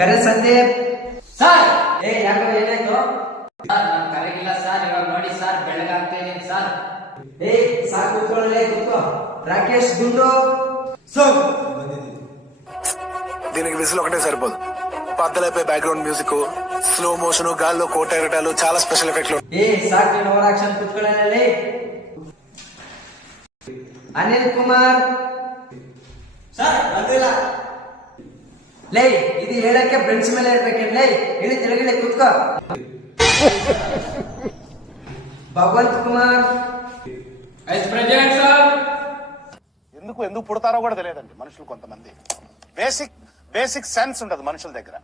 ಕರೆ ಸಂದೀಪ್ ಸರ್ ಯಾಕೋ ಏನಾಯ್ತು? ಸರ್ ನಾನು ಕರೆಗಿಲ್ಲ ಸರ್, ಇವಾಗ ನೋಡಿ ಸರ್ ಬೆಳಗಾಗ್ತೇನೆ ಸರ್. ಸಾಕು ಕೂತ್ಕೊಳ್ಳಲೇ, ಕೂತ್ಕೋ. ರಾಕೇಶ್ ಗುಂಡು దీనికి విజిల్ ఒకటే సరిపోదు. పద్దలైపోయి బ్యాక్గ్రౌండ్ మ్యూజిక్, స్లో మోషన్, గాల్లో కోట ఎగటాలు, చాలా స్పెషల్ ఎఫెక్ట్లు. ಸಾಕು ನೀನು ಓವರ್ ಆಕ್ಷನ್ ಕೂತ್ಕೊಳ್ಳಲೇ. ಅನಿಲ್ ಕುಮಾರ್ ಸರ್ ಬಂದಿಲ್ಲ. ಲೇ ಇದು ಹೇಳಕ್ಕೆ ಬೆಂಚ್ ಮೇಲೆ ಇರ್ಬೇಕೇನ್ಲೇ, ಇಳಿ ತೆಳಗಿಳಿ ಕೂತ್ಕೋ. Bhagwant Kumar vice president sir. ఎందుకు పుడతారో కూడా తెలియదండి మనుషులు కొంతమంది. బేసిక్ సెన్స్ ఉండదు మనుషుల దగ్గర.